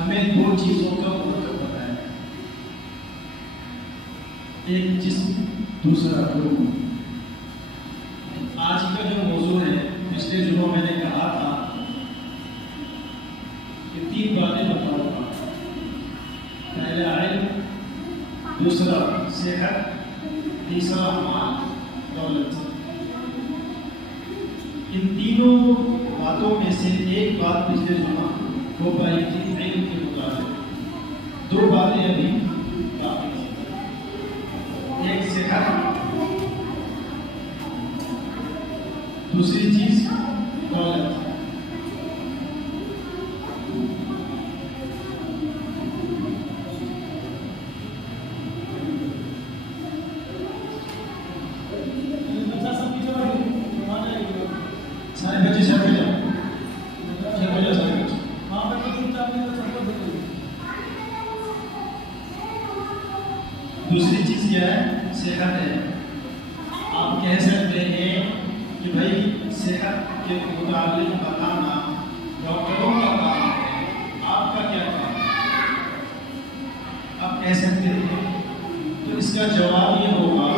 हमें दो चीजों का महत्व बताया, एक जिस्म, दूसरा रूह। आज का जो मौजू है, पिछले जुम्मों मैंने कहा था कि तीन बातें बताऊंगा। पहला इल्म, दूसरा सेहत, तीसरा माल दौलत। इन तीनों बातों में से एक बात पिछले जुम्मा हो पाई थी इल्म के मुताबिक। दो बातें अभी बाकी हैं, एक सेहत, दूसरी चीज दौलत। सारे बच्चे सर पे जाओ, सर पे जाओ सारे बच्चे। दूसरी चीज क्या है? सेहत है। आप कह सकते हैं कि भाई सेहत के मुताबिक बताना डॉक्टरों का काम है, आपका क्या काम है? आप कह सकते हैं। तो इसका जवाब ये होगा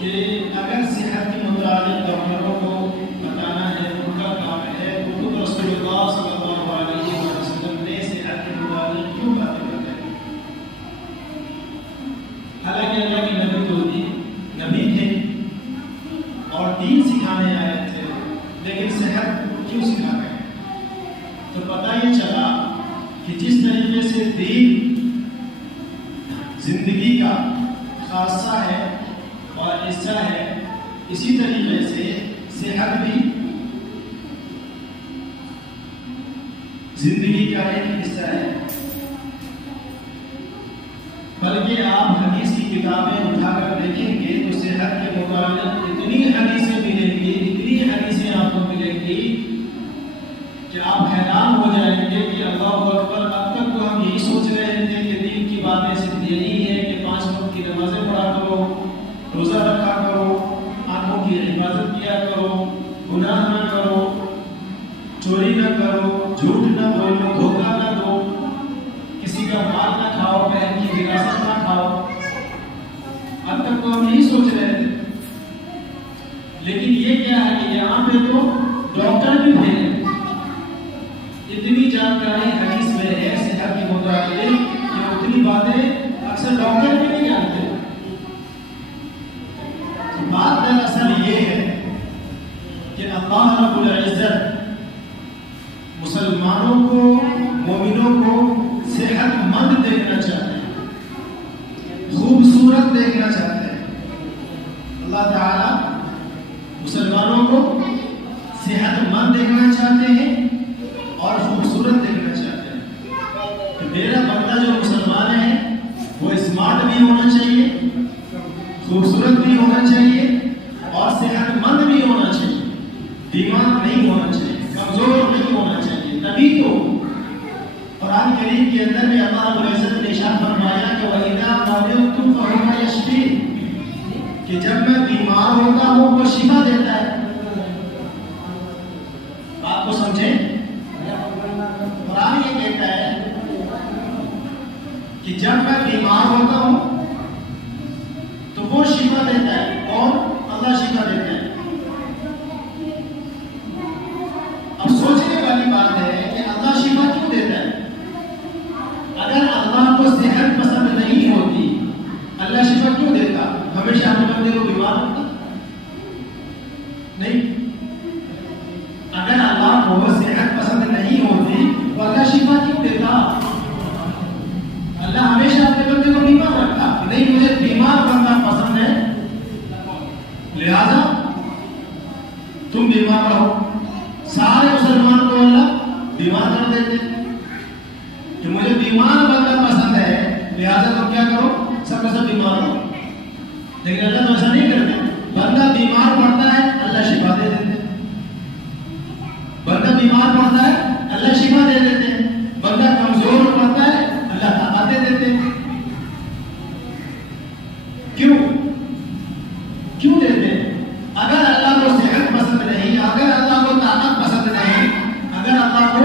कि अगर सेहत के मुताबिक डॉक्टरों को बताना है, उनका काम है, तो रसूलुल्लाह सल्लल्लाहु अलैहि वसल्लम ने सेहत के मुताबिक क्यों बातें बताई? हालांकि अल्लाह के नबी तो नबी थे और दीन सिखाने आए थे, लेकिन सेहत क्यों सिखा गए? तो पता ये चला कि जिस तरीके से दीन जिंदगी का खासा है और हिस्सा है, इसी तरीके से सेहत भी जिंदगी का एक हिस्सा है। बल्कि आप हदीस की किताबें उठाकर देखेंगे तो सेहत के मुताबिक इतनी हदीसें मिलेंगी, इतनी हदीसें आपको मिलेंगी कि आप हैरान हो जाएंगे कि अल्लाहु अकबर। अब तक तो हम यही सोच रहे थे कि दीन की बातें सिर्फ यही है कि 5 वक्त की नमाजें पढ़ा करो, रोजा रखा करो, आंखों की हिफाजत किया करो, गुनाह न करो, चोरी न करो, झूठ न बोलो, धोखा न दो, किसी का माल न खाओ, बहन की विरासत न खाओ। अब तक तो हम यही सोच रहे थे, लेकिन ये क्या है कि यहाँ पे तो डॉक्टर भी फेल है। इतनी जानकारी हदीस में है सेहत के मुताबिक कि उतनी बातें अक्सर डॉक्टर भी नहीं जानते। तो बात दरअसल ये है कि अल्लाह रब्बुल इज्जत मुसलमानों को, मोमिनों को सेहतमंद देखना चाहते हैं, खूबसूरत देखना चाहते हैं। अल्लाह ताला मुसलमानों को सेहतमंद देखना चाहते हैं और खूबसूरत देखना चाहते हैं। तो मेरा बंदा जो मुसलमान है वो स्मार्ट भी होना चाहिए, खूबसूरत भी होना चाहिए और सेहतमंद भी होना चाहिए। बीमार नहीं होना चाहिए, कमजोर नहीं होना चाहिए। तभी तो कुरान करीम के अंदर में अल्लाह रब्बुल इज्जत ने इरशाद फरमाया कि वइदा मरिदतु फहुवा यशफी, कि जब मैं बीमार होता हूँ वो शिफा देता है। बात को समझें, कुरान ये कहता है कि जब मैं बीमार होता हूँ तो वो शिफा देता है। और अल्लाह शिफा देता है। अब सोचने वाली बात है कि अल्लाह शिफा क्यों देता है? अगर अल्लाह को सेहत पसंद नहीं होती, अल्लाह शिफा क्यों देता? हमेशा अपने बंदे को बीमार होता नहीं। अगर अल्लाह को सेहत पसंद नहीं होती तो अल्लाह शिफा क्यों देता? अल्लाह हमेशा अपने बंदे को बीमार रखता नहीं। मुझे बीमार बंदा पसंद है, लिहाजा तुम बीमार रहो। सारे मुसलमान को अल्लाह बीमार कर देते कि मुझे बीमार बंदा पसंद है, लिहाजा तुम क्या करो, सब बीमार हो। लेकिन अल्लाह तो ऐसा नहीं करते। बंदा बीमार पड़ता है, अल्लाह शिफा दे देते। बंदा बीमार पड़ता है, अल्लाह शिफा दे देते। बंदा कमजोर पड़ता है, अल्लाह ताकत दे देते। क्यों क्यों देते? अगर अल्लाह को सेहत पसंद नहीं, अगर अल्लाह को ताकत पसंद नहीं, अगर अल्लाह को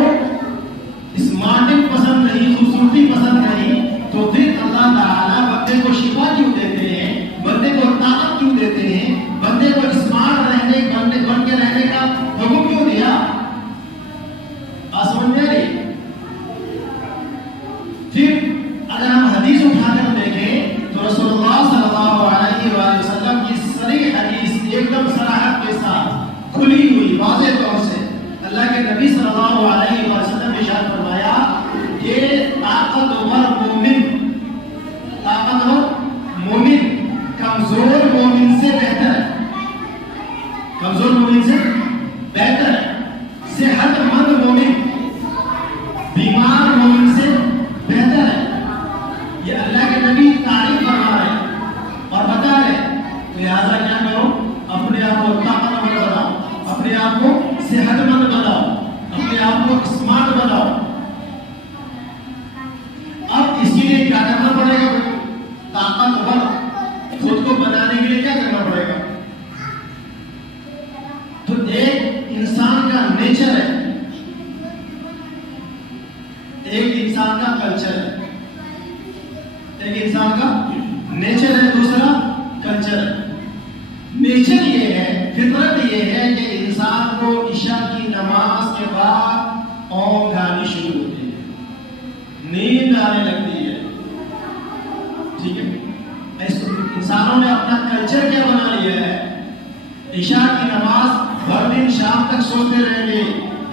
स्मार्टिंग पसंद नहीं, खूबसूरती पसंद नहीं, तो फिर अल्लाह ताला बंदे को शिफा क्यों देते हैं, बंदे को ताकत क्यों देते हैं, बंदे को स्मार्ट रहने बन के रहने का हुक्म क्यों दिया? समझ में आई? फिर अगर हम हदीस उठाकर देखें तो रसूलुल्लाह सल्लल्लाहु अलैहि वसल्लम की सही हदीस एकदम सराहत के साथ खुली हुई वाज़ेह तौर से अल्लाह के नबी सल्लल्लाहु अलैहि वसल्लम ने इरशाद फरमाया, ये ताकतवर मोमिन कमजोर मोमिन से बेहतर है, कमजोर मोमिन से बेहतर है, सेहतमंद मोमिन बीमार मोमिन से बेहतर है। ये अल्लाह के नबी तारीफ फरमा रहे हैं और बता रहे, लिहाजा क्या करो, अपने आप को ताकतवर बनाओ, अपने आप को सेहतमंद बनाओ, अपने आप को स्मार्ट बनाओ। अब इसके लिए क्या करना पड़ेगा? ताकतवर खुद को बनाने के लिए क्या करना पड़ेगा? तो एक इंसान का नेचर है, एक इंसान का कल्चर है, एक इंसान का नेचर है, दूसरा कल्चर है। नेचर ये है, फितरत ये है कि इंसान को इशा की नमाज के बाद ऊँघ आनी शुरू होती है, नींद आने लगती है, ठीक है? इंसानों ने अपना कल्चर क्या बना लिया है? इशा की नमाज भर दिन शाम तक सोते रहेंगे,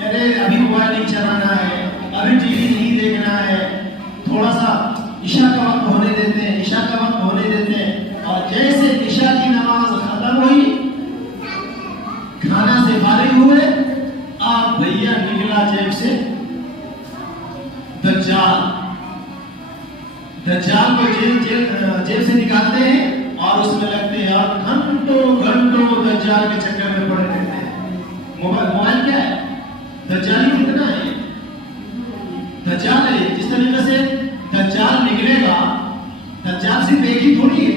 अरे अभी मोबाइल नहीं चलाना है, अभी टीवी नहीं देखना है, थोड़ा सा इशा का वक्त होने देते हैं, इशा का वक्त होने देते हैं, और जैसे इशा की नमाज खत्म हुई, खाना से फारिग हुए, आप भैया निकला जेब से दज्जाल। दज्जाल को जेब से निकालते हैं और उसमें लगते हैं और घंटों घंटों दज्जाल के चक्कर में पड़े रहते हैं। मोबाइल क्या है? दज्जाली कितना है? दज्जाल है। जिस तरीके से दज्जाल निकलेगा, दज्जाल सिर्फ एक ही थोड़ी है,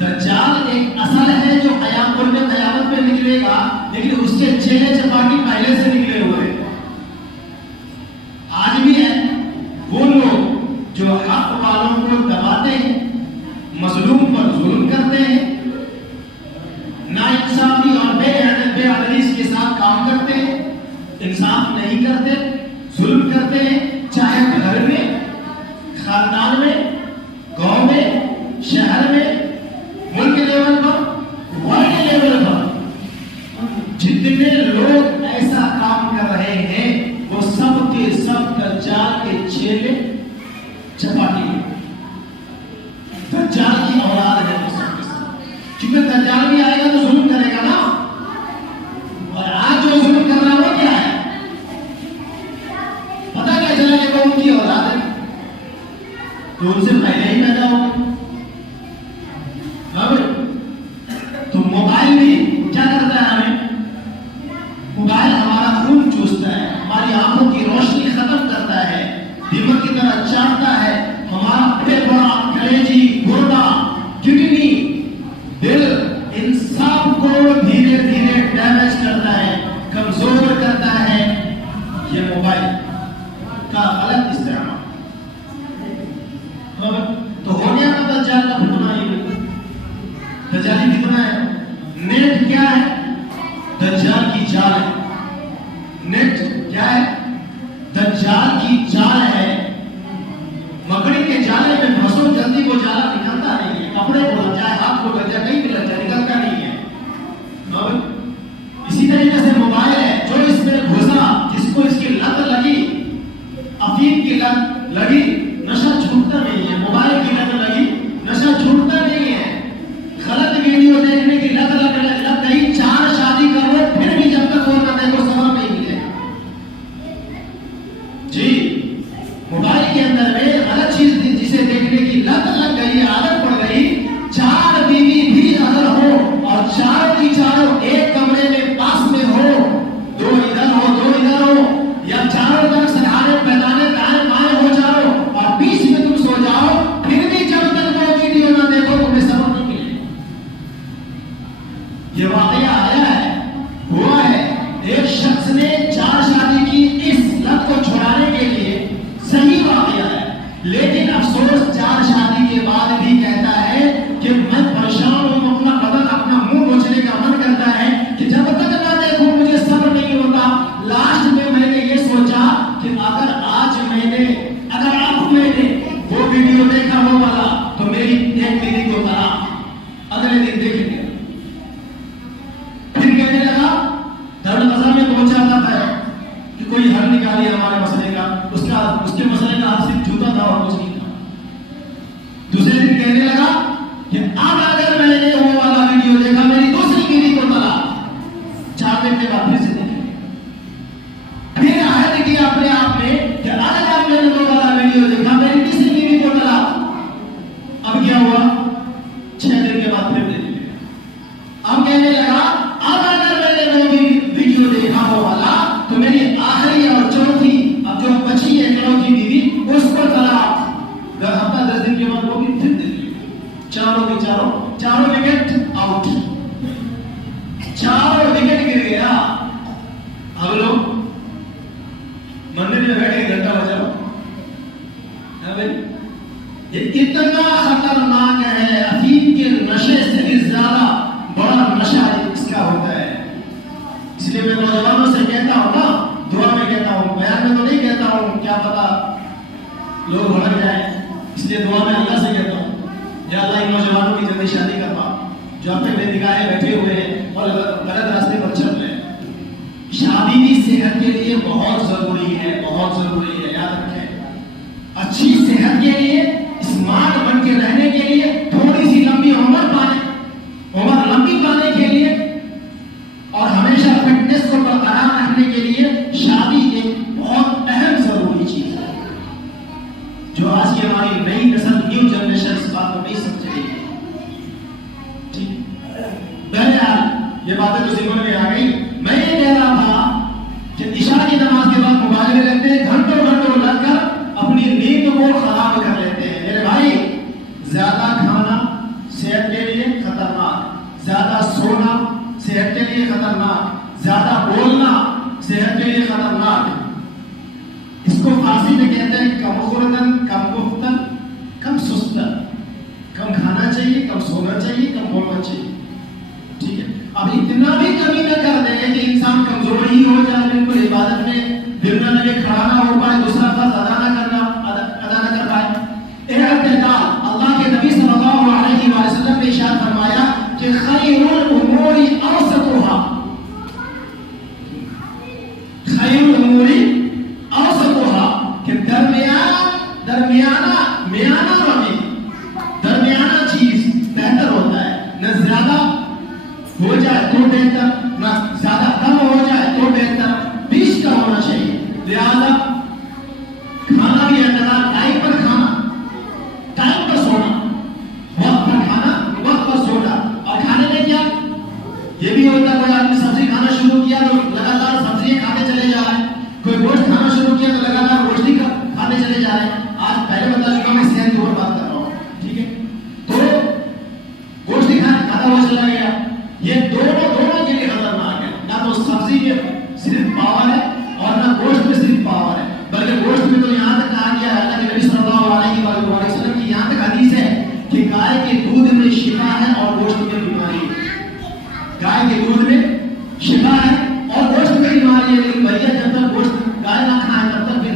दज्जाल एक असल है जो कयामत में निकलेगा, लेकिन उसके चेहरे चपाटी पहले से निकले हुए हैं। आज भी है वो लोग जो हक वालों को दबाते हैं, मजलूम पर जुल्म करते हैं, नाइंसाफी और बेअदली के साथ काम करते हैं, इंसाफ नहीं करते, जुल्म करते हैं, चाहे घर में, खानदान में, गांव में, शहर में, मुल्क लेवल पर, वर्ल्ड लेवल पर। जितने लोग ऐसा काम कर रहे हैं वो सब के सब दज्जाल के चेले चपाटी है, दज्जाल की औलाद है। क्योंकि दज्जाल भी आएगा तो जुल्म करेगा ना, और आज जो जुल्म कर रहा है वो क्या है? पता क्या चला कि वो उनकी औलाद है, तो उनसे पहले ही पैदा हो गए। तो मोबाइल भी क्या करता है? हमें मोबाइल हमारा खून चूसता है, हमारी आंखों की रोशनी खत्म करता है, दीमक की तरह चाटता है, हमारा फेफड़ा, कलेजी, गुर्दा, किडनी, दिल, इन सब को धीरे धीरे डैमेज करता है, कमजोर करता है। ये मोबाइल का गलत इस्तेमाल। तो होने का दज्जाल का फुटना ही दज्जाली कितना है? नेट क्या है? दज्जाल की जाल है। नेट क्या है? दज्जाल की जाल है। मकड़ी के जाले में फंसो, जल्दी वो जाला निकलता नहीं है, कपड़े को लग जाए, हाथ को लग जाए, कहीं भी लग जाए, निकलता नहीं है। इसी तरीके से मोबाइल है, जो इसमें घुसा, जिसको इसकी लत लगी, अफीम की लत लगी, नशा छूटता नहीं है। मोबाइल की लत लगी, नशा छूटता नहीं है। गलत वीडियो देखने की लत लग गई, 4 शादी कर लो, फिर भी जब तक और ना देखो सवाल नहीं मिलेगा। जी फिर आहद किया अपने आप में कि आज आप मैंने 2 वाला वीडियो देखा, मेरी तीसरी बीवी को तलाक। अब क्या हुआ, 6 दिन के बाद फिर दे दिया। अब कहने लगा अब अगर मैंने वो वीडियो देखा वो वाला तो मेरी आखिरी और चौथी अब जो बची है इकलौती बीवी उस पर तलाक। हफ्ता 10 दिन के बाद वो भी फिर दे दिया। चारों के चारों विकेट आउट, चारों विकेट गिर गया। अब लोग मंदिर में बैठे घंटा बजा भाई, ये इतना खतरनाक है। अफीम के नशे से भी ज्यादा बड़ा नशा इसका होता है। इसलिए मैं नौजवानों से कहता हूं ना, दुआ में कहता हूं, बयान में तो नहीं कहता हूं, क्या पता लोग भड़क जाए, इसलिए दुआ में अल्लाह से कहता हूं, या अल्लाह इन नौजवानों की जल्दी शादी करवा जो अपने बेदिगाहे बैठे हुए हैं और गलत रास्ते पर चल रहे हैं। शादी भी सेहत के लिए बहुत जरूरी है, बहुत जरूरी है, याद रखें। अच्छी सेहत के लिए, स्मार्ट बन के रहने के लिए, थोड़ी सी लंबी उम्र लंबी पाने के लिए और हमेशा फिटनेस को बरकरार रखने के लिए शादी एक बहुत अहम जरूरी चीज है, जो आज की हमारी नई नस्ल, न्यू जनरेशन इस बात को नहीं समझ रही है। ठीक, बहरहाल ये बातें तो समझ में आ गई। मैं ये कह रहा था कि इशा की नमाज के बाद मोबाइल में लगते हैं, घंटों लगकर अपनी नींद को खराब कर लेते हैं। मेरे भाई, ज्यादा खाना सेहत के लिए खतरनाक, ज्यादा सोना सेहत के लिए खतरनाक, ज्यादा बोलना सेहत के लिए खतरनाक। इसको फारसी में कहते हैं कम खुर्दन, कम गुफ्तन, कम सुस्तन। कम खाना चाहिए, कम सोना चाहिए, कम बोलना चाहिए। ठीक है, अब इतना भी कमी न कर देंगे कि इंसान कमजोर ही हो जाए, बिल्कुल इबादत में दिल न लगे, खड़ा ना हो पाए, दूसरा फर्ज अदा न कर पाए। अल्लाह के नबी सल्लल्लाहु अलैहि वसल्लम ने इरशाद फरमाया कि खैरुल उमूरी अवसतुहा, खैरुल उमूरी अवसतुहा, कि दरमियाना चीज बेहतर होता है। न ज्यादा हो जाए तो बेहतर, न ज्यादा कम हो जाए तो बेहतर, बीच का होना चाहिए। लिहाजा खाना भी अदला, टाइम पर खाना, टाइम पर सोना, वक्त पर खाना, वक्त पर सोना। और खाने में क्या, ये भी होता है कोई आदमी सब्जी खाना शुरू किया तो लगातार सब्जी खाते चले जा रहे हैं, कोई गोश्त खाना शुरू किया तो लगातार गोश्त ही खाते चले जा रहे हैं। आज पहले बता चुका मैं सेहत की ओर बात कर रहा हूँ, ठीक है। तो गोश्त खाता हुआ चला गया, ये दोनों के लिए खतरनाक है। ना तो सब्जी में सिर्फ पावर है और ना गोश्त में सिर्फ पावर है, बल्कि गोश्त में तो यहाँ तक कहा गया है, अल्लाह के नबी सल्लल्लाहु अलैहि वसल्लम की यहाँ तक हदीस है कि गाय के दूध में शिफा है और गोश्त में बीमारी है। गाय के दूध में शिफा है और गोश्त में बीमारी है। लेकिन भैया जब तक गोश्त गाय ना खाए तब तक फिर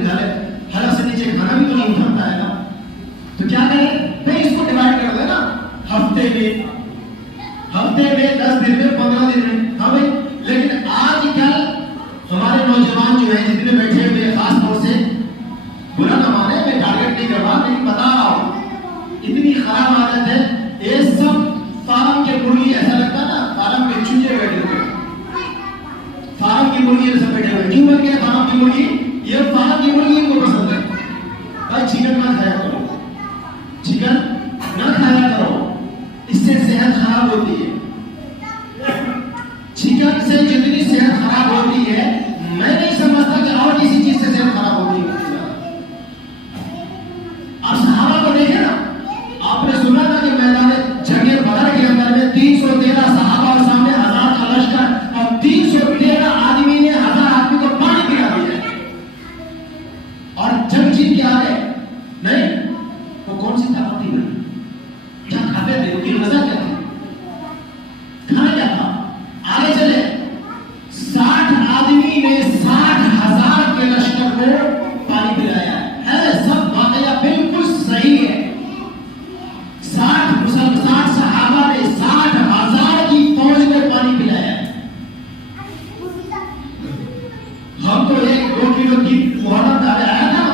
हलक से नीचे खाना भी तो नहीं उतरता है ना। तो क्या करें भाई, इसको डिवाइड कर देना, हफ्ते में 10 दिन में 15 दिन में। हाँ भाई, लेकिन आजकल हमारे नौजवान जो है जितने बैठे हुए हैं, खास तौर से बुरा ना माने, मैं टारगेट नहीं कर रहा, लेकिन बता रहा हूं इतनी खराब आदत है। ये सब फार्म के मुर्गी, ऐसा लगता है ना फार्म में चूजे बैठे हुए, फार्म की मुर्गी सब बैठे हुए। क्यों बन गया फार्म की मुर्गी? ये फार्म की मुर्गी इनको पसंद है। भाई चिकन ना खाया करो, चिकन ना खाया करो, इससे सेहत खराब होती है। चिकन से जितनी सेहत खराब होती है, मैं नहीं समझता कि और किसी चीज से सेहत खराब होती है। आप सहाबा को देखे ना, आपने सुना था कि मैदान जंगे बदर के अंदर में 313 सहाबा और सामने 1000 का लश्कर और 313 आदमी ने 1000 आदमी को पानी पिला दिया और जंग जीत के आ गए। नहीं, वो कौन सी ताकत थी भाई? क्या खाते थे? उनकी मजा क्या थी? खाना क्या था? आगे चले, 60 आदमी ने 60,000 के लश्कर को पानी पिलाया है। सब वाकया बिल्कुल सही है। 60 सहाबा ने 60,000 की फौज को पानी पिलाया। हम तो 1-2 किलो की मोहब्बत आया था,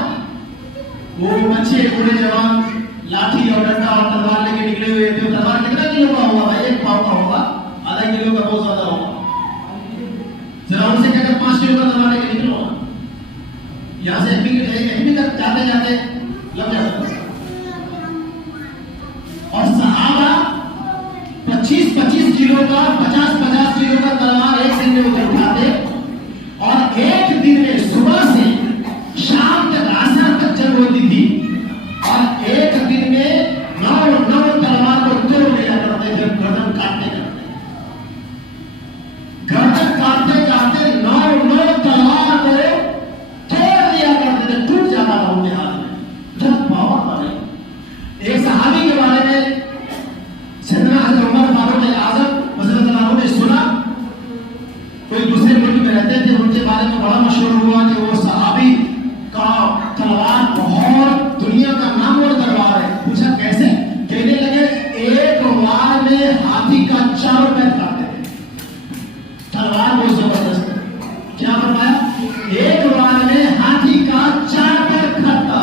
वो बच्चे पूरे जवान लाठी और डंडा और तलवार लेके निकले हुए थे। तलवार कितना किलो का होगा भाई? 1 पाव का होगा, आधा किलो का बहुत ज्यादा होगा। जरा उनसे कहकर 5 किलो का तलवार लेके निकलो, यहां से एक जाते जाते लग जाता था। और सहाबा 25-25 किलो का 50-50 किलो का तलवार एक दिन में उधर उठाते और एक दिन में सुबह से शाम तक असर तक जंग होती थी और एक दिन में 9 तलवार को तोड़ लिया करते थे। गर्दन काटते काटते 9 तलवार को तोड़ दिया करते थे, टूट जाता था उनके हाथ में। जब पावर था नहीं। एक सहाबी के बारे में सैयदना हज़रत उमर फारूक आज़म रज़ियल्लाहु अन्हु ने सुना, कोई दूसरे मुल्क में रहते थे, उनके बारे में बड़ा मशहूर हुआ कि वो सहाबी का तलवार बहुत दुनिया का नामवर तलवार है। पूछा कैसे? कहने लगे एक वार में हाथी का 4 पैर काटते थे। तलवार बहुत जबरदस्त है। क्या फरमाया? एक वार में हाथी का 4 पैर काटता।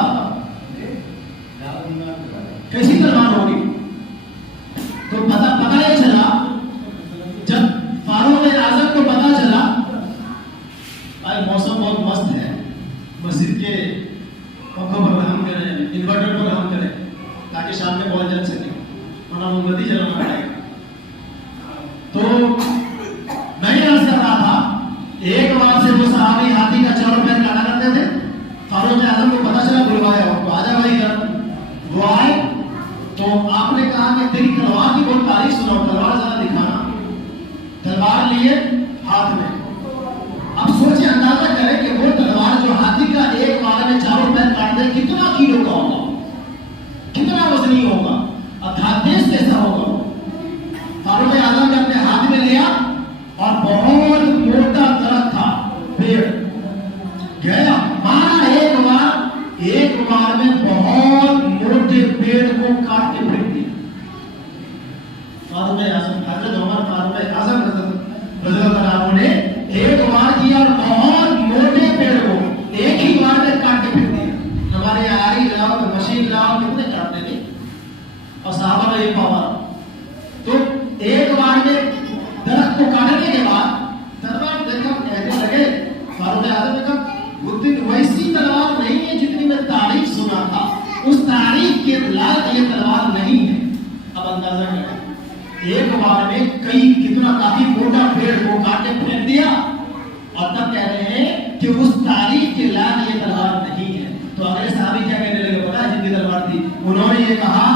कैसी तलवार होगी? तो पता ये चला, जब फारूक आजम को पता चला आज मौसम बहुत मस्त है, मस्जिद के पंखों पर हम करें, इन्वर्टर पर हम करें ताकि शाम में बहुत जल सके, वरना मोमबत्ती जलाना पड़ेगा। तो मैं अर्ज कर रहा था, एक बार से वो सहाबी हाथी का 4 पैर काटा करते थे। फारूक आजम को पता चला, बुलवाया उनको, आजा भाई घर। वो आए तो आपने कहा कि तेरी तलवार की बहुत तारीफ सुना, तलवार जरा दिखाना। तलवार लिए हाथ में। अब सोचे, अंदाजा करें कि वो तलवार जो हाथी का एक वार में 4 पैर काट दे, कितना किलो का होगा, कितना वजनी होगा, अर्थात कैसा होगा। फारूक आजम ने अपने हाथ में लिया और बहुत मोटा दरख्त था, पेड़ गया, मारा एक बार में बहुत मोटे पेड़ को काट के फेंक दिया। फारूक आजम, हजरत उमर फारूक आजम रज़ियल्लाहु अन्हु ने एक बार किया और बहुत मोटे पेड़ को एक ही बार में काट के फेंक दिया। हमारे यहाँ आरी लाओ, मशीन लाओ, कितने काटते थे, और साहबा में ये पावर। तो एक बार में दरख्त को काटने के बाद तलवार देखा, कहने लगे फारूक आजम ने कहा वैसी तलवार नहीं है जितनी मैं तारीफ सुना था, उस तारीफ के लायक ये तलवार नहीं है। अब अंदाजा करें, एक बार में कितना काफी मोटा पेड़ को काट के फेंक दिया और तब कह रहे हैं कि उस तारीफ के लायक ये तलवार नहीं है। तो अगले साहबी क्या कहने लगे पता है? जिनकी तलवार थी, उन्होंने ये कहा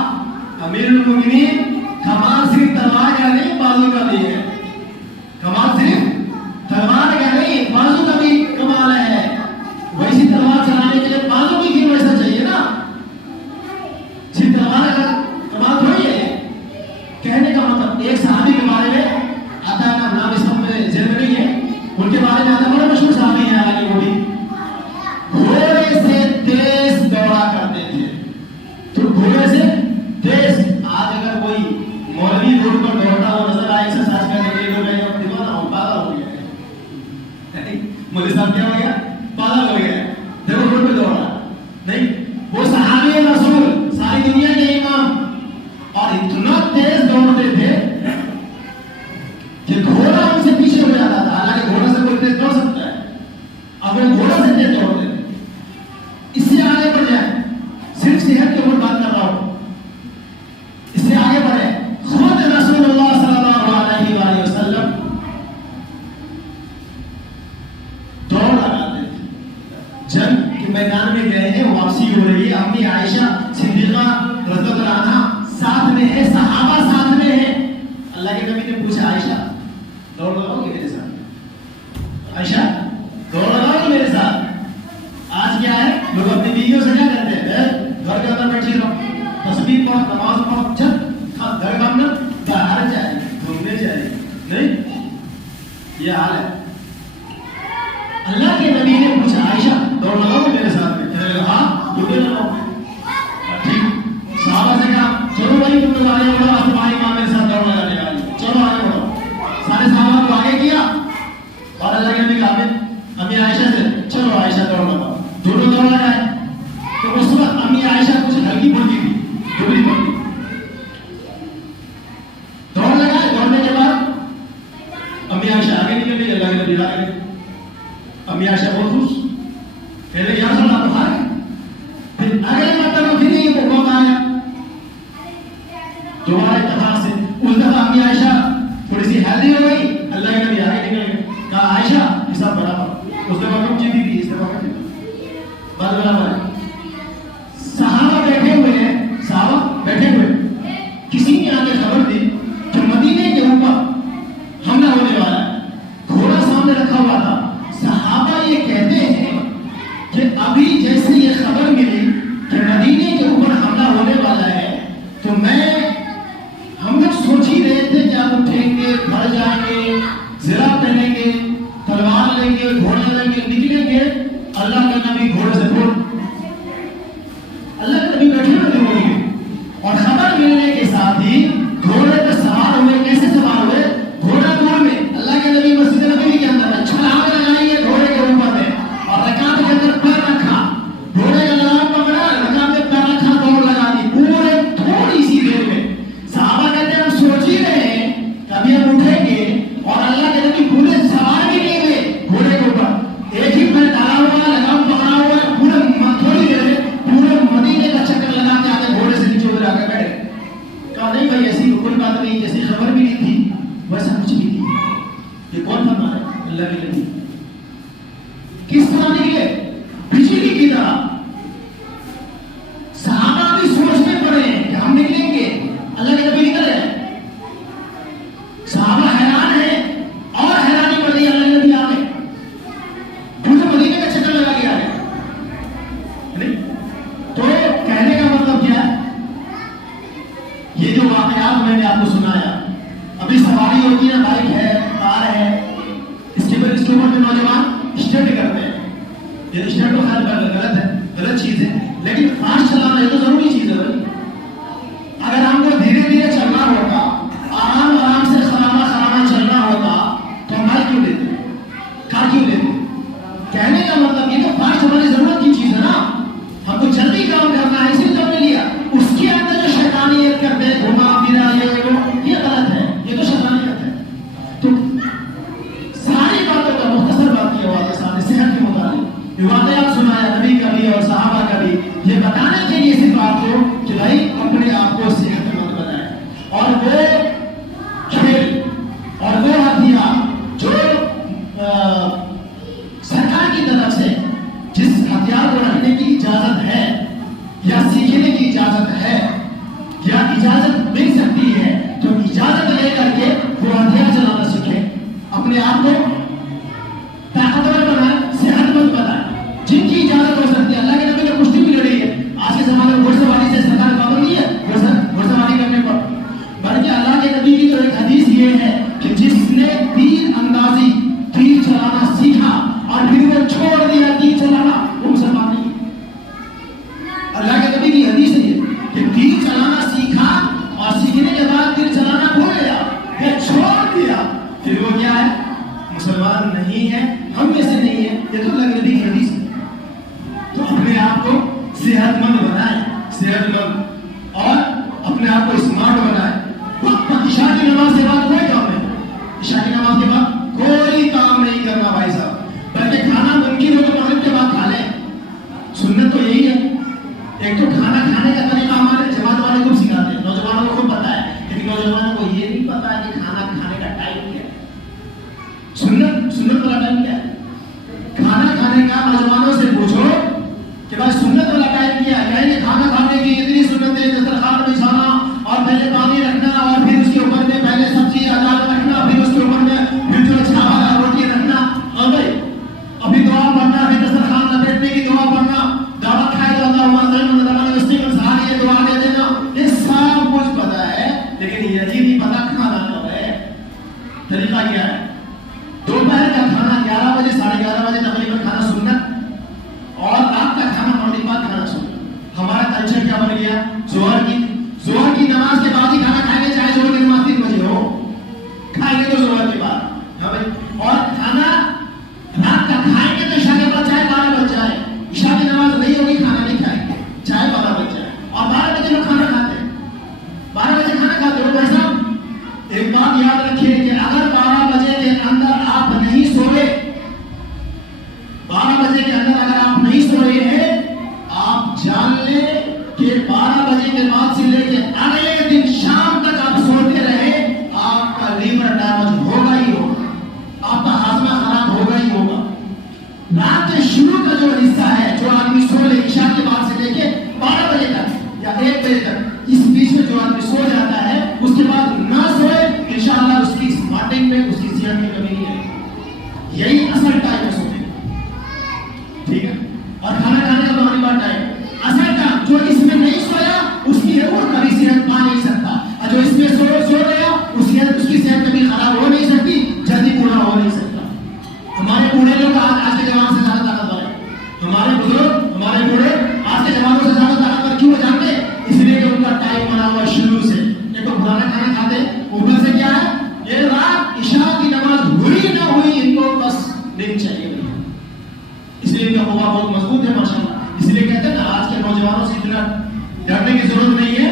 अमीरुल मोमिनीन, कमाल सिर्फ तलवार का नहीं बाजू का भी है। कमाल सिर्फ तलवार का नहीं बाजू का भी कमाल है। वैसी तलवार चलाने के लिए बाजू भी क्यों वैसा चाहिए ना, सिर्फ तलवार का कमाल थोड़ी है। कहने का मतलब एक सहाबी के बारे में आता है, नाम इस वक्त में जेल में नहीं है, उनके बारे में आता, बड़े मशहूर सहाबी है, हालांकि वो भी घोड़े से तेज दौड़ा करते थे। तो घोड़े से तेज, आज अगर कोई मौलवी रोड पर दौड़ता हुआ नजर आए एक्सरसाइज करने के लिए, लोग दीवाना हो, पागल हो गया। मौलवी साहब क्या हो गया? पागल हो गया, देखो रोड पे दौड़ा नहीं। वो सहाबी रसूल, सारी दुनिया के इमाम, और इतना तेज दौड़ते थे कि घोड़ा उनसे पीछे हो जाता था। हालांकि घोड़ा से कोई तेज दौड़ सकता है, अब वो घोड़ा से तेज दौड़ते थे। इससे आगे बढ़ जाए, सिर्फ सेहत के ऊपर बात कर रहा हूं, इससे आगे बढ़े, खुद रसूलुल्लाह सल्लल्लाहु अलैहि वसल्लम दौड़ लगाते थे। जंग के मैदान में गए हैं, वापसी हो रही है, अम्मी आयशा सिद्दीका रज़ियल्लाहु अन्हा साथ में है, सहाबा साथ में है। अल्लाह के नबी ने पूछा, आयशा दौड़ लगाओगे मेरे साथ? आयशा दौड़ लगाओगे मेरे साथ? आज क्या है, लोग अपनी बीवियों से क्या करते हैं, घर के अंदर बैठे रहो, तस्बीह पढ़ो, नमाज पढ़ो, चल घर काम ना, बाहर जाए, घूमने जाए, नहीं, ये हाल है। अल्लाह के नबी ने पूछा, आयशा दौड़ लगाओगे मेरे साथ में? कहने लगा हाँ, क्यों लगाओ। ठीक, साहबा से कहा चलो भाई तुम लोग आगे बढ़ो, तुम्हारी मां मेरे साथ दौड़ लगाने वाली, चलो आगे बढ़ो। सारे साहबा को आगे किया और अल्लाह के नबी कहा अम्मी आयशा से, चलो आयशा दौड़ लगाओ, दोनों दौड़ लगाए। तो उस वक्त अम्मी आयशा कुछ हल्की फुल्की थी, दुबली पड़ी, दौड़ लगाए। दौड़ने के बाद अम्मी आयशा आगे निकल गई, अल्लाह के नबी आगे। अम्मी आयशा बहुत खुश, पहले यार सुना तो हार, फिर अगले मतलब फिर ये मौका आया दोबारा कहा से। उस दफा अम्मी आयशा थोड़ी सी हेल्दी हो गई, अल्लाह के नबी आगे निकल गए, कहा आयशा हिसाब बराबर। उस दफा कम जीती थी, इस दफा कम बात बराबर। सहाबा बैठे हुए हैं, सहाबा बैठे हुए, किसी ने आगे खबर दी कि मदीने के ऊपर हमला होने वाला है, घोड़ा सामने रखा हुआ था। सहाबा ये कहते हैं कि अभी जैसे ये खबर मिली कि मदीने के ऊपर हमला होने वाला है, तो हम लोग सोच ही रहे थे कि आप उठेंगे, घर जाएंगे, ज़रा पहनेंगे, तलवार लेंगे, घोड़े लेंगे, निकलेंगे। अल्लाह के नबी घोड़े से घोड़, अल्लाह के नबी बैठे हुए थे घोड़े पे, और खबर मिलने के साथ ही घोड़े पर सवार हुए। कैसे सवार हुए? घोड़ा दूर में, अल्लाह के नबी मस्जिद नबवी के अंदर छलांग लगाई है घोड़े के ऊपर में, और रकात के अंदर पैर रखा, घोड़े का लगाम पकड़ा, रकात में पैर रखा, दौड़ लगा दी पूरे थोड़ी सी देर में। सहाबा कहते हैं हम सोच ही रहे हैं कभी हम उठेंगे, और अल्लाह के नबी पूरे सवार भी नहीं हुए घोड़े के ऊपर, एक ही पैर डाला हुआ, लगाम पकड़ा हुआ, पूरे थोड़ी देर में पूरे मदीने का चक्कर लगा के आके घोड़े से नीचे उतर आके बैठे। कहा नहीं भाई ऐसी कोई बात नहीं, जैसी खबर भी नहीं थी वैसा कुछ भी नहीं। ये कौन फरमा है? अल्लाह के नबी। किस तरह निकले? बिजली की तरह। सहाबा भी सोचने पड़े कि हम निकलेंगे, अल्लाह के नबी निकल रहे। सहाबा हैरान है, और हैरानी बढ़ गई, अल्लाह के नबी आ गए, पूरे मदीने का चक्कर लगा के आ गए। तो कहने का मतलब क्या है? ये जो वाकयात मैंने आपको सुनाया, अभी सवारी होती है, बाइक है, कार है, इसके ऊपर जो नौजवान स्टंट करते हैं, ये स्टंट तो खैर गलत है, गलत चीज है, लेकिन फास्ट चलाना ये तो जरूरी चीज है भाई। अगर हमको धीरे धीरे चलना होगा, आराम आराम से खरामा चलना होगा, तो हम बाइक क्यों लेते हैं, कार क्यों लेते हैं? कहने का मतलब ये तो फास्ट हमारी जरूरत की चीज है ना, हमको जल्दी काम करना है, इसलिए तो हमने लिया। उसके अंदर जो शैतानियत करते हैं, घुमा फिरा ये गलत है, ये तो शैतानियत है। तो सारी बातों का मुख्तसर बात किया हुआ सामने सेहत के मुताबिक वाकयात सुनाया नबी का भी और सहाबा का भी, ये बताने के लिए सिर्फ आपको कि भाई अपने आप को सेहतमंद बनाए। और वो खेल और वो हथियार जो सरकार की तरफ से जिस हथियार को रखने की इजाजत है या सीखने की इजाजत है या इजाजत मिल सकती है, तो इजाजत लेकर के वो हथियार चलाना सीखे, अपने आप को ताकतवर बनाए, सेहतमंद बनाए। जिनकी इजाजत हो सकती है, अल्लाह के नबी ने कुश्ती भी लड़ी है, आज के जमाने में घुड़सवारी से सरकार पाबंदी है घुड़सवारी करने पर, बल्कि अल्लाह के नबी की तो एक हदीस ये है कि जिसने तीर अंदाजी, तीर चलाना सीखा और फिर वो छोड़ दिया तीर चलाना, वो मुसलमान नहीं। अल्लाह के नबी की हदीस है कि तीर चलाना सीखा और सीखने के बाद तीर चलाना भूल गया या छोड़ दिया, फिर वो क्या है? मुसलमान नहीं है, हम में से नहीं है। ये तो अल्लाह के नबी की हदीस है। तो अपने आप को सेहतमंद बनाए, सेहतमंद, और अपने आप को स्मार्ट बनाए। इशा की नमाज के बाद कोई काम नहीं, इशा की नमाज के बाद कोई काम नहीं करना भाई साहब, बल्कि खाना मुमकिन हो तो मगरिब के बाद खा लें। सुन्नत तो यही है। एक तो खाना खाने का तरीका हमारे जमात वाले को सिखाते हैं, नौजवानों को पता है, लेकिन नौजवानों को ये नहीं पता है कि खाना खाने का टाइम क्या है। सुन्नत वाला टाइम क्या है? खाना खाने का नौजवानों से पूछो कि भाई सुन्नत वाला टाइम क्या है? कहेंगे खाना खाने की इतनी सुन्नत है, दस्तरखान बिछाना और पहले पानी रखना और फिर उसके ऊपर में पहले सब्जी अचार रखना, फिर उसके ऊपर में फिर जो चावल रोटी रखना, हाँ भाई अभी दुआ पढ़ना, फिर दस्तरखान लपेटने की दुआ पढ़ना, दावत खाए तो दुआ दे देना, ये सब कुछ पता है, लेकिन यही नहीं पता खाना कब है, तरीका क्या है। दोपहर का खाना 11 बजे 11:30 बजे तकरीबन खाना सुन्नत, और रात का खाना मगरिब बाद खाना सुन्नत। हमारा कल्चर क्या बन गया? जोहर की नमाज के बाद ही खाना खाएंगे, चाहे जोहर की नमाज 3 बजे हो, खाएंगे तो जोहर के बाद, हाँ भाई। और खाना रात का खाएंगे तो इशा के बाद, चाहे 12 बज जाए, इशा की नमाज नहीं होगी, खाना नहीं खाएंगे, चाहे 12 बज जाए। और 12 बजे लोग खाना खाते हैं, 12 बजे खाना खाते हो भाई साहब। एक बात याद रखिए कि अगर 12 बजे के अंदर आप नहीं सोए, 12 बजे के अंदर अगर आप नहीं सोए लें कि 12 बजे के बाद से लेके अगले दिन शाम तक आप सोते रहे, आपका लीवर डैमेज होगा ही होगा, आपका हाजमा खराब होगा ही होगा। रात के शुरू का जो हिस्सा है, जो आदमी सो ले ईशा के बाद से लेके 12 बजे तक या 1 बजे तक, इस बीच में जो आदमी सो जाता है, उसके बाद ना सोए, इंशाअल्लाह उसकी स्मार्टिंग में उसकी सेहत में कमी नहीं आएगी। यही असल टाइम है सोने का, ठीक है। और खाना खाने का तो अनिवार्य टाइम, असल टाइम जो इसमें नहीं सोया उसकी है वो कभी सेहत पा नहीं सकता, और जो इसमें सो गया उसकी सेहत कभी खराब हो नहीं सकती, जल्दी पूरा हो नहीं सकता। हमारे बूढ़े लोग आज के जमाने से ज्यादा ताकतवर है, हमारे बुजुर्ग हमारे बूढ़े आज के जमानों से ज्यादा ताकतवर क्यों हो जानते हैं? इसलिए कि उनका टाइम बना हुआ शुरू से। ये तो पुराना खाना खाते, ऊपर से क्या है, ये रात इशा की नमाज हुई ना हुई इनको बस नींद चाहिए, इसलिए इनका हुआ बहुत मजबूत है माशाल्लाह। इसलिए कहते हैं ना, आज के नौजवानों से इतना डरने की जरूरत नहीं है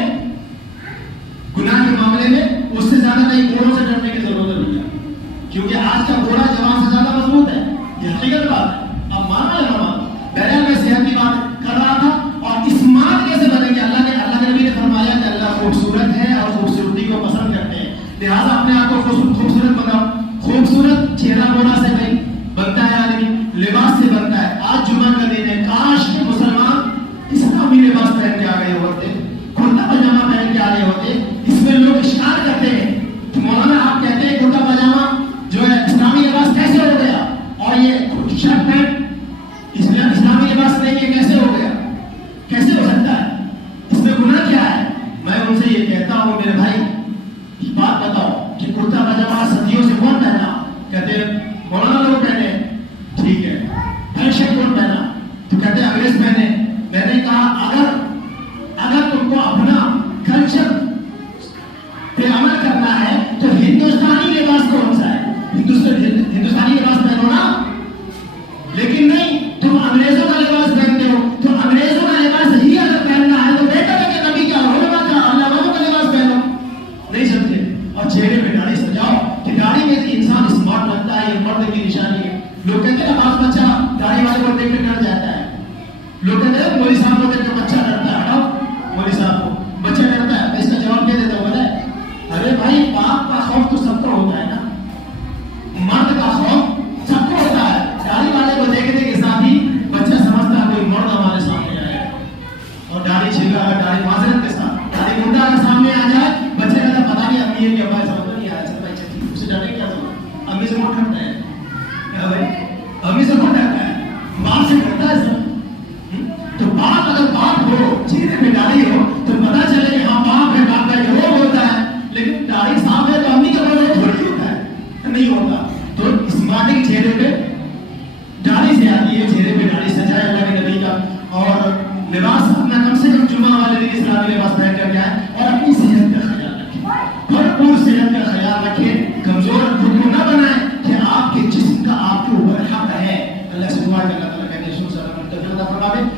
गुनाह के मामले में, उससे ज्यादा नहीं बूढ़ों से डरने की जरूरत नहीं है, क्योंकि आज का बूढ़ा जवान से ज्यादा मजबूत है। ये हकीकत बात है, अब मानो या ना मानो। बहरहाल मैं सेहत की बात कर रहा था, और स्मार्ट कैसे बनेंगे? अल्लाह के नबी ने फरमाया कि अल्लाह खूबसूरत है और खूबसूरती को पसंद करते हैं, लिहाजा अपने आप को खूबसूरत बनाओ। खूबसूरत चेहरा बोना से भाई बनता है आदमी, लिबास से बनता है। आज जुमा का दिन है, काश के मुसलमान इस्लामी लिबास पहन के आ गए होते, कुर्ता पजामा पहन के आ गए होते। इसमें लोग इश्कार करते हैं कि मौलाना आप कहते हैं कुर्ता पजामा जो है इस्लामी लिबास कैसे हो गया, और ये शर्ट पैंट इस्लामी लिबास नहीं है, कैसे हो गया, कैसे हो सकता है, इसमें गुनाह क्या है? मैं उनसे ये कहता हूँ मेरे भाई, बात बताओ कि कुर्ता पजामा सदियों से कौन पहना? कहते मौलाना लोग पहने, ठीक है। पैंट शर्ट कौन पहना? तो कहते अंग्रेज पहने। मैंने कहा अगर तुमको अपना कल्चर पे अमल करना है तो हिंदुस्तानी लिबास कौन सा है? हिंदुस्तानी लिबास पहनो ना, लेकिन नहीं, तुम अंग्रेजों का लिबास पहनते हो। तो अंग्रेजों का लिबास ही अगर पहनना है तो बेहतर है कि नबी का अल्लाह का लिबास पहनो, नहीं समझे? और चेहरे पे दाढ़ी सजाओ कि दाढ़ी में इंसान स्मार्ट लगता है, ये मर्द की निशानी है। लोग कहते हैं ना, बच्चा दाढ़ी वाले को देख के डर जाता है, लोग कहते हैं मौलवी साहब को देख के बच्चा डरता है, हटाओ मौलवी साहब को, बच्चा डरता है। मैं इसका जवाब क्या देता हूँ पता है? अरे भाई, बाप का खौफ तो सबको होता है ना, मर्द का खौफ सबको होता है। दाढ़ी वाले को देखने के साथ ही बच्चा समझता है कोई मर्द हमारे सामने आया है, और दाढ़ी छिला, दाढ़ी माजरत के साथ दाढ़ी मुंडा अगर सामने आ जाए, बच्चे का पता नहीं अम्मी है कि अब्बा समझ नहीं आया, चल भाई चल, उससे डरने क्या जरूरत? अम्मी से कौन डरता है? क्या भाई, अम्मी से कौन डरता है? बाप से डरता है सब। तो बाप अगर बाप हो, चेहरे पे दाढ़ी हो, तो पता चले कि हाँ बाप है, बाप का वो होता है। लेकिन दाढ़ी साफ है तो अम्मी का वो थोड़ी होता है, नहीं होता। तो स्मार्टिंग चेहरे पे दाढ़ी से आती है, चेहरे पे दाढ़ी सजाए अल्लाह के नबी का, और लिबास अपना कम से कम जुमा वाले दिन इस्लामी लिबास पहन कर के आए, और अपनी सेहत का ख्याल रखें, भरपूर सेहत का ख्याल रखें। कमजोर खुद को न बनाए कि आपके जिस्म का आपके ऊपर हक है। अल्लाह सुब्हानहू व तआला कहते हैं